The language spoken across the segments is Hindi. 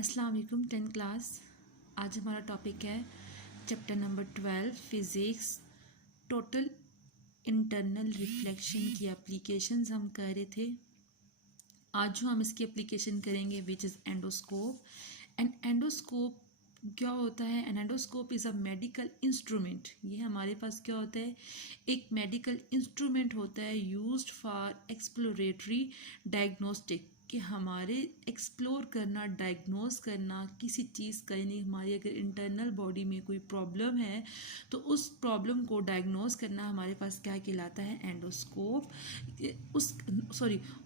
अस्सलाम वालेकुम 10th क्लास। आज हमारा टॉपिक है chapter number 12 physics total internal reflection की एप्लीकेशंस हम कर रहे थे। आज जो हम इसकी एप्लीकेशन करेंगे which is endoscope. And endoscope क्या होता है? An endoscope is a medical instrument. ये हमारे पास क्या होता है? एक मेडिकल इंस्ट्रूमेंट होता है यूज्ड फॉर एक्सप्लोरेटरी डायग्नोस्टिक, कि हमारे एक्सप्लोर करना, डायग्नोस करना किसी चीज़ का, यानी हमारी अगर इंटरनल बॉडी में कोई प्रॉब्लम है तो उस प्रॉब्लम को डायग्नोस करना हमारे पास क्या कहलाता है? एंडोस्कोप।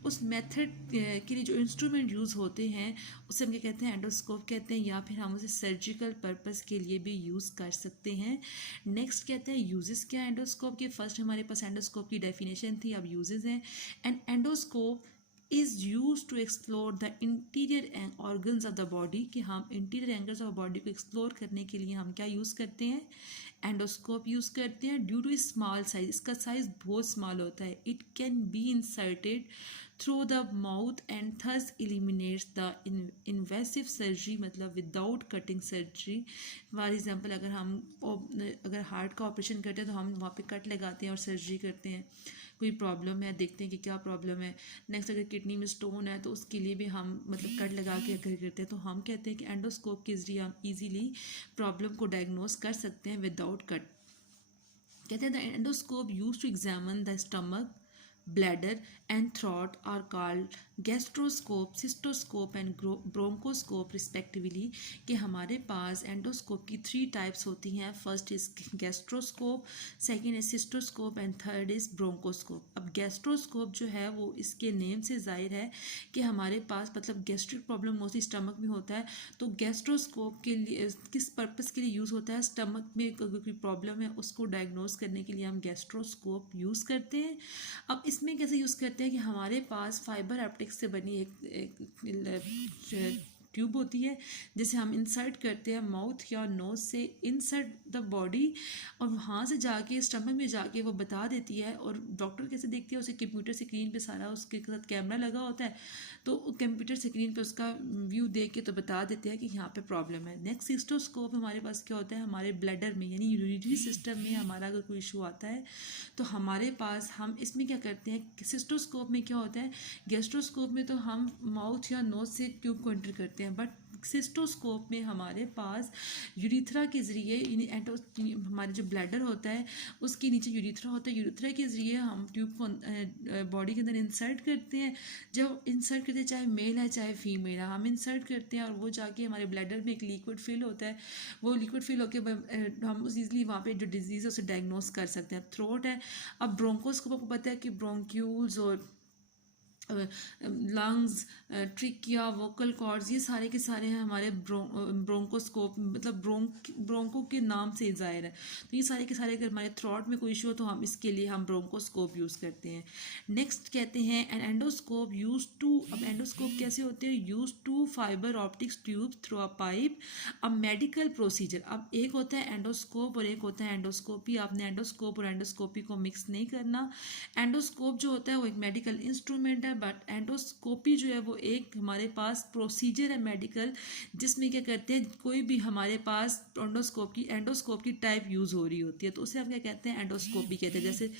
उस मेथड के लिए जो इंस्ट्रूमेंट यूज़ होते हैं उसे हम क्या कहते हैं? एंडोस्कोप कहते हैं, या फिर हम उसे सर्जिकल पर्पस के लिए भी यूज़ कर सकते हैं। नेक्स्ट कहते हैं यूजेस क्या है एंडोस्कोप के। फर्स्ट हमारे पास एंडोस्कोप की डेफिनेशन थी, अब यूजेस हैं। And endoscope is use to explore the interior organs of the body, कि हम इंटीरियर एंगल्स ऑफ बॉडी को एक्सप्लोर करने के लिए हम क्या यूज़ करते हैं? एंडोस्कोप यूज़ करते हैं। ड्यू टू स्मॉल साइज, इसका साइज बहुत स्मॉल होता है। It can be inserted through the mouth and thus eliminates the invasive surgery, मतलब without cutting surgery. For example अगर हार्ट का ऑपरेशन करते हैं तो हम वहाँ पे कट लगाते हैं और सर्जरी करते हैं। कोई प्रॉब्लम है, देखते हैं कि क्या प्रॉब्लम है। नेक्स्ट अगर किडनी में स्टोन है तो उसके लिए भी हम मतलब कट लगा के अगर करते हैं तो हम कहते हैं कि एंडोस्कोप के जरिए हम इजीली प्रॉब्लम को डायग्नोस कर सकते हैं विदाउट कट। कहते हैं the endoscope use to examine the stomach, bladder and throat are called gastroscope, cystoscope and bronchoscope respectively. कि हमारे पास एंडोस्कोप की 3 टाइप्स होती हैं। First is gastroscope, second is cystoscope and third is bronchoscope. अब गैस्ट्रोस्कोप जो है वो इसके नेम से जाहिर है कि हमारे पास मतलब गैस्ट्रिक प्रॉब्लम मोस्टली स्टमक में होता है, तो गैस्ट्रोस्कोप के लिए किस पर्पज़ के लिए यूज़ होता है? स्टमक में कोई प्रॉब्लम है उसको डायग्नोस करने के लिए हम गैस्ट्रोस्कोप यूज़ करते हैं। अब इसमें कैसे यूज़ करते हैं कि हमारे पास फाइबर ऑप्टिक्स से बनी एक ट्यूब होती है जिसे हम इंसर्ट करते हैं माउथ या नोज से इनसाइड द बॉडी, और वहाँ से जाके स्टमक में जाके वो बता देती है। और डॉक्टर कैसे देखती है? उसे कंप्यूटर स्क्रीन पे सारा उसके साथ कैमरा लगा होता है, तो कंप्यूटर स्क्रीन पे उसका व्यू देख के तो बता देते हैं कि यहाँ पे प्रॉब्लम है। नेक्स्ट सिस्टोस्कोप हमारे पास क्या होता है? हमारे ब्लैडर में यानी यूरिनरी सिस्टम में हमारा अगर कोई इशू आता है तो हमारे पास हम इसमें क्या करते हैं? सिस्टोस्कोप में क्या होता है? गैस्ट्रोस्कोप में तो हम माउथ या नोज से ट्यूब को एंटर करते हैं, बट सिस्टोस्कोप में हमारे पास यूरिथ्रा के ज़रिए हमारे जो ब्लैडर होता है उसके नीचे यूरिथ्रा होता है, यूरिथ्रा के ज़रिए हम ट्यूब को बॉडी के अंदर इंसर्ट करते हैं। जब इंसर्ट करते हैं, चाहे मेल है चाहे फीमेल है, हम इंसर्ट करते हैं और वो जाके हमारे ब्लैडर में एक लिक्विड फिल होता है। वो लिक्विड फिल होकर हम ईजिली वहाँ पे जो डिजीज़ है उसे डायग्नोस कर सकते हैं। थ्रोट है। अब ब्रोंकोस्कोप आपको पता है कि ब्रोंक्यूल्स और लंग्स, ट्रिकिया, वोकल कॉर्ड्स, ये सारे के सारे हैं हमारे ब्रोंकोस्कोप, मतलब ब्रोंको के नाम से जाहिर है। तो ये सारे के सारे अगर हमारे थ्रोट में कोई इशू हो तो हम इसके लिए हम ब्रोंकोस्कोप यूज़ करते हैं। नेक्स्ट कहते हैं एन एंडोस्कोप यूज टू। अब एंडोस्कोप कैसे होते हैं? Use to fibre optics tube through a pipe, a medical procedure. अब एक होता है एंडोस्कोप और एक होता है एंडोस्कोपी। आपने एंडोस्कोप और एंडोस्कोपी को मिक्स नहीं करना। एंडोस्कोप जो होता है वो एक मेडिकल इंस्ट्रूमेंट है, बट एंडोस्कोपी जो है वो एक हमारे पास प्रोसीजर है मेडिकल, जिसमें क्या करते हैं कोई भी हमारे पास एंडोस्कोप की टाइप यूज़ हो रही होती है तो उसे हम क्या कहते हैं? एंडोस्कोपी कहते हैं। जैसे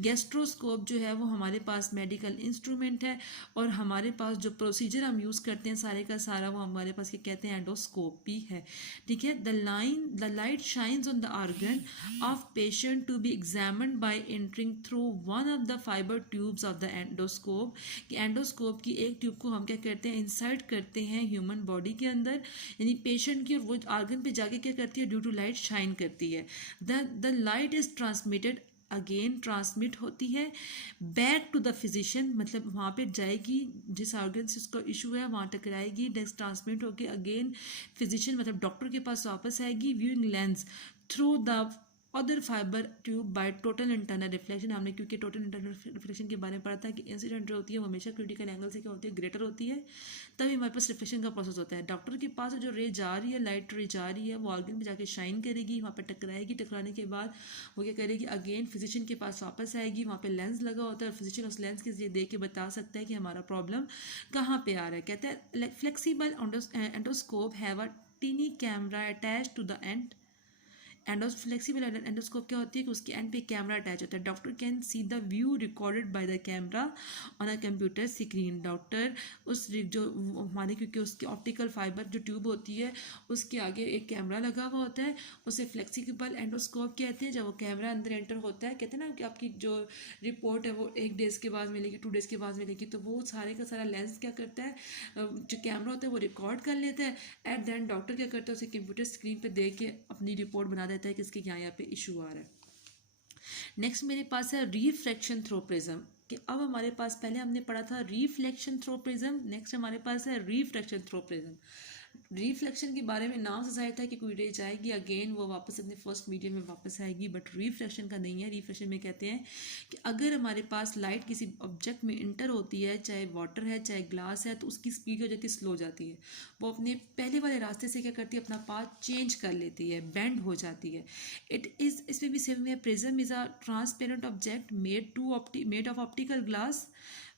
गैस्ट्रोस्कोप जो है वो हमारे पास मेडिकल इंस्ट्रूमेंट है, और हमारे पास जो प्रोसीजर हम यूज़ करते हैं सारे का सारा वो हमारे पास क्या कहते हैं? एंडोस्कोपी है। ठीक है। The light shines on the organ of patient to be examined by entering through one of the fibre tubes of the endoscope. कि एंडोस्कोप की एक ट्यूब को हम क्या करते हैं? इंसर्ट करते हैं ह्यूमन बॉडी के अंदर, यानी पेशेंट की, और वो ऑर्गन पे जाके क्या करती है? ड्यू टू लाइट शाइन करती है। The light is transmitted, again transmit होती है बैक टू द फिजिशियन, मतलब वहाँ पे जाएगी जिस ऑर्गन से उसका इशू है वहाँ टकराएगी, ट्रांसमिट होकर अगेन फिजिशियन मतलब डॉक्टर के पास वापस आएगी viewing lens through the other fibre tube by total internal reflection. हमने क्योंकि टोटल इंटरनल रिफ्लेक्शन के बारे में पढ़ा था कि इंसिडेंट जो होती है वो हमेशा क्रिटिकल एंगल से क्या होती है, ग्रेटर होती है, तभी हमारे पास रिफ्लेक्शन का प्रोसेस होता है। डॉक्टर के पास जो रे जा रही है, लाइट रे जा रही है, वो ऑर्गन में जाके शाइन करेगी, वहाँ पर टकराएगी, टकराने के बाद वो क्या करेगी, अगेन फिजिशियन के पास वापस आएगी, वहाँ पे लेंस लगा होता है और फिजिशियन उस लेंस के जरिए देख के बता सकता है कि हमारा प्रॉब्लम कहाँ पे आ रहा है। कहते हैं flexible endoscope have a tiny camera attach to the end. Flexible endoscope क्या होती है कि उसके एंड पे कैमरा अटैच होता है। Doctor can see the view recorded by the camera on a computer screen. Doctor उस जो हमारे क्योंकि उसकी ऑप्टिकल फाइबर जो ट्यूब होती है उसके आगे एक कैमरा लगा हुआ होता है, उसे फ्लेक्सिबल एंडोस्कोप कहते हैं। जब वो कैमरा अंदर एंटर होता है, कहते हैं ना कि आपकी जो रिपोर्ट है वो 1 डेज़ के बाद मिलेगी, 2 डेज़ के बाद मिलेगी, तो वो सारे का सारा लेंस क्या करता है, जो कैमरा होता है वो रिकॉर्ड कर लेता है। एट देन डॉक्टर क्या करता है, उसे कंप्यूटर स्क्रीन पे देख के अपनी रिपोर्ट बना देता है कि इसके यहाँ पे इशू आ रहा है। नेक्स्ट मेरे पास है रिफ्रैक्शन थ्रू प्रिज्म। कि अब हमारे पास पहले हमने पढ़ा था रिफ्लेक्शन थ्रू प्रिज्म, नेक्स्ट हमारे पास है रिफ्रैक्शन थ्रू प्रिज्म। रिफ्लेक्शन के बारे में नाम से जाहिर था कि कोई रे जाएगी, अगेन वो वापस अपने फर्स्ट मीडियम में वापस आएगी, बट रिफ्लेक्शन का नहीं है। रिफ्लेक्शन में कहते हैं कि अगर हमारे पास लाइट किसी ऑब्जेक्ट में इंटर होती है, चाहे वाटर है चाहे ग्लास है, तो उसकी स्पीड हो जाती है, स्लो हो जाती है, वो अपने पहले वाले रास्ते से क्या करती है, अपना पाथ चेंज कर लेती है, बेंड हो जाती है। इसमें भी सेम है। Prism is a transparent object made of optical glass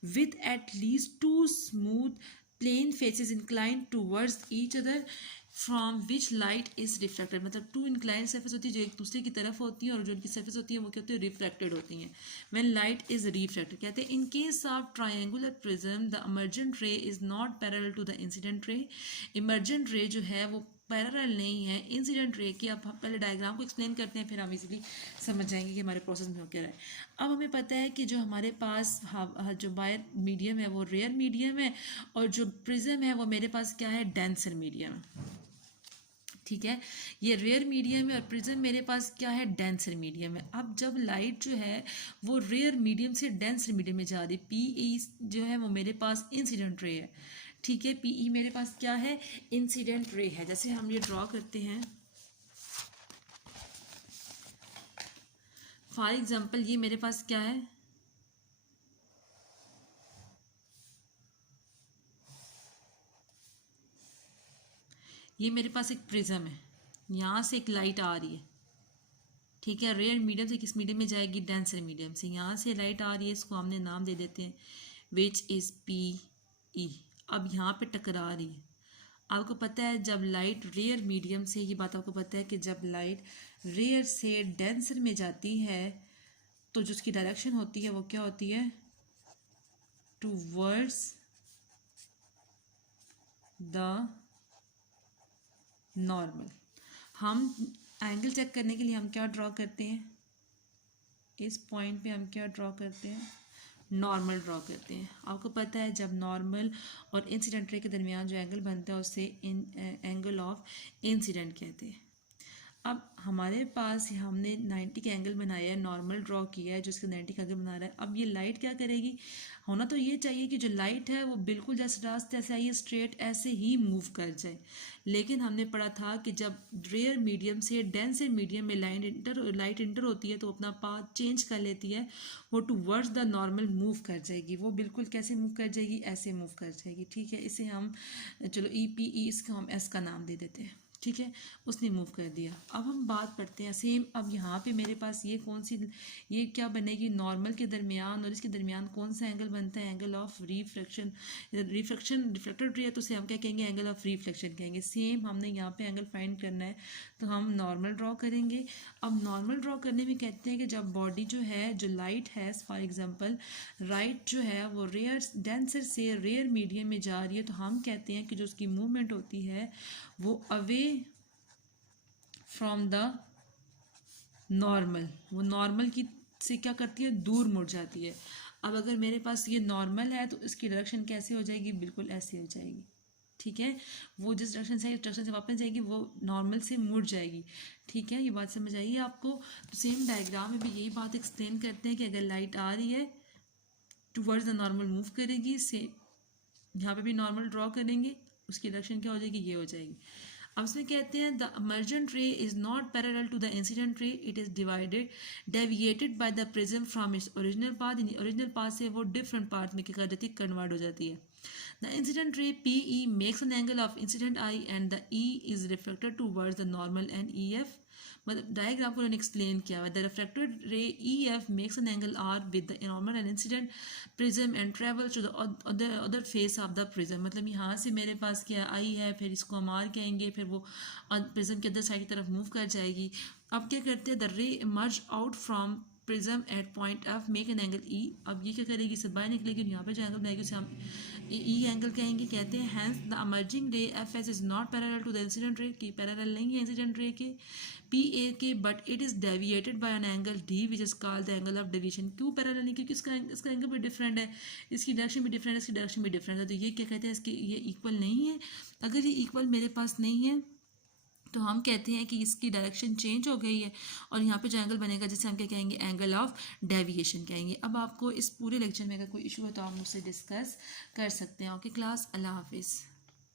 with at least two smooth plane faces inclined towards each other from which light is refracted। मतलब 2 inclined surface होती है जो एक दूसरे की तरफ होती है, और जो उनकी surface होती है वो क्या होती है, रिफ्रैक्टेड होती हैं। when light is refracted, कहते हैं in case of triangular prism the emergent ray is not parallel to the incident ray। emergent ray जो है वो पैरेलल नहीं है इंसिडेंट रे की। अब हम पहले डायग्राम को एक्सप्लेन करते हैं, फिर हम इजीली समझ जाएंगे कि हमारे प्रोसेस में हो क्या रहा है। अब हमें पता है कि जो हमारे पास जो वायर मीडियम है वो रेयर मीडियम है, और जो प्रिज्म है वो मेरे पास क्या है, डेंसर मीडियम है। ठीक है, ये रेयर मीडियम है और प्रिज्म मेरे पास क्या है, डेंसर मीडियम है। अब जब लाइट जो है वो रेयर मीडियम से डेंसर मीडियम में जा रही, पीई जो है वो मेरे पास इंसिडेंट रे है। ठीक है, पीई मेरे पास क्या है, इंसिडेंट रे है। जैसे हम ये ड्रॉ करते हैं, फॉर एग्जांपल ये मेरे पास क्या है, ये मेरे पास एक प्रिज्म है, यहाँ से एक लाइट आ रही है। ठीक है, रेयर मीडियम से किस मीडियम में जाएगी, डेंसर मीडियम से। यहाँ से लाइट आ रही है, इसको हमने नाम दे देते हैं विच इज़ पी ई। अब यहाँ पे टकरा रही है। आपको पता है जब लाइट रेयर मीडियम से, ये बात आपको पता है कि जब लाइट रेयर से डेंसर में जाती है तो जो उसकी डायरेक्शन होती है वो क्या होती है, टूवर्ड्स द नॉर्मल। हम एंगल चेक करने के लिए हम क्या ड्रॉ करते हैं, इस पॉइंट पे हम क्या ड्रॉ करते हैं, नॉर्मल ड्रॉ करते हैं। आपको पता है जब नॉर्मल और इंसिडेंट रे के दरमियान जो एंगल बनता है उसे एंगल ऑफ इंसिडेंट कहते हैं। अब हमारे पास हमने 90 का एंगल बनाया है, नॉर्मल ड्रॉ किया है जो इसका 90 का एंगल बना रहा है। अब ये लाइट क्या करेगी, होना तो ये चाहिए कि जो लाइट है वो बिल्कुल जैसे रास्ते से आई है स्ट्रेट ऐसे ही मूव कर जाए, लेकिन हमने पढ़ा था कि जब रेयर मीडियम से डेंसर मीडियम में लाइट इंटर होती है तो अपना पाथ चेंज कर लेती है, वो टूवर्ड्स द नॉर्मल मूव कर जाएगी। वो बिल्कुल कैसे मूव कर जाएगी, ऐसे मूव कर जाएगी। ठीक है, इसे हम चलो ई इसका हम एस का नाम दे देते हैं। ठीक है, उसने मूव कर दिया। अब हम बात करते हैं सेम। अब यहाँ पे मेरे पास ये कौन सी, ये क्या बनेगी, नॉर्मल के दरमियान और इसके दरमियान कौन सा एंगल बनता है, angle of reflection. Reflected ray है तो उसे हम क्या कहेंगे, एंगल ऑफ रिफ्लेक्शन कहेंगे। सेम हमने यहाँ पे एंगल फाइंड करना है तो हम नॉर्मल ड्रॉ करेंगे। अब नॉर्मल ड्रॉ करने में कहते हैं कि जब बॉडी जो है, जो लाइट है, फॉर एग्जाम्पल राइट जो है वो रेयर डेंसर से रेयर मीडियम में जा रही है, तो हम कहते हैं कि जो उसकी मूवमेंट होती है वो अवे फ्रॉम द नॉर्मल, वो नॉर्मल की से क्या करती है, दूर मुड़ जाती है। अब अगर मेरे पास ये नॉर्मल है तो इसकी डायरेक्शन कैसे हो जाएगी, बिल्कुल ऐसे हो जाएगी। ठीक है, वो जिस डायरेक्शन से डायरेक्शन से वापस जाएगी वो नॉर्मल से मुड़ जाएगी। ठीक है, ये बात समझ आइए आपको। तो सेम डायग्राम में भी यही बात एक्सप्लेन करते हैं कि अगर लाइट आ रही है टुवर्ड्स द नॉर्मल मूव करेगी, से यहाँ पे भी नॉर्मल ड्रॉ करेंगे, उसकी डायरेक्शन क्या हो जाएगी, ये हो जाएगी। अब इसमें कहते हैं the emergent ray is not parallel to the incident ray, it is deviated by the prism from its original path. In original path से वो different path में क्या कर जाती है, convert हो जाती है. The incident ray PE makes an angle of incident I and the E is reflected towards the normal and EF. मतलब डायग्राम को उन्होंने एक्सप्लेन किया हुआ. The reflected ray EF makes an angle R with the normal and incident prism and travel to the other face of the prism. मतलब यहाँ से मेरे पास क्या I है, फिर इसको हम R कहेंगे, फिर वो प्रिज्म के अदर साइड की तरफ मूव कर जाएगी. अब क्या करते हैं, the ray emerge out from prism at point of make an angle E. अब ये क्या करेगी, इससे बाहर निकलेगी, यहाँ पे जो एंगल बनाएगी उसे हम E एंगल कहेंगे. कहते हैं hence the emerging ray FS is not parallel to the incident ray, की पैरेलल नहीं है इंसिडेंट रे के PA के, but it is deviated by an angle D which is called the angle of deviation. क्यों पैरेलल नहीं, क्योंकि इसका एंगल भी डिफरेंट है, इसकी डायरेक्शन भी डिफरेंट है, इसकी डायरेक्शन भी डिफरेंट है. तो ये क्या कहते हैं, इसके ये इक्वल नहीं है. अगर ये इक्वल मेरे पास नहीं है तो हम कहते हैं कि इसकी डायरेक्शन चेंज हो गई है और यहाँ पे जो एंगल बनेगा जिसे हम क्या कहेंगे, एंगल ऑफ डेविएशन कहेंगे. अब आपको इस पूरे लेक्चर में अगर कोई इशू हो तो आप मुझसे डिस्कस कर सकते हैं. ओके क्लास, अल्लाह हाफिज़.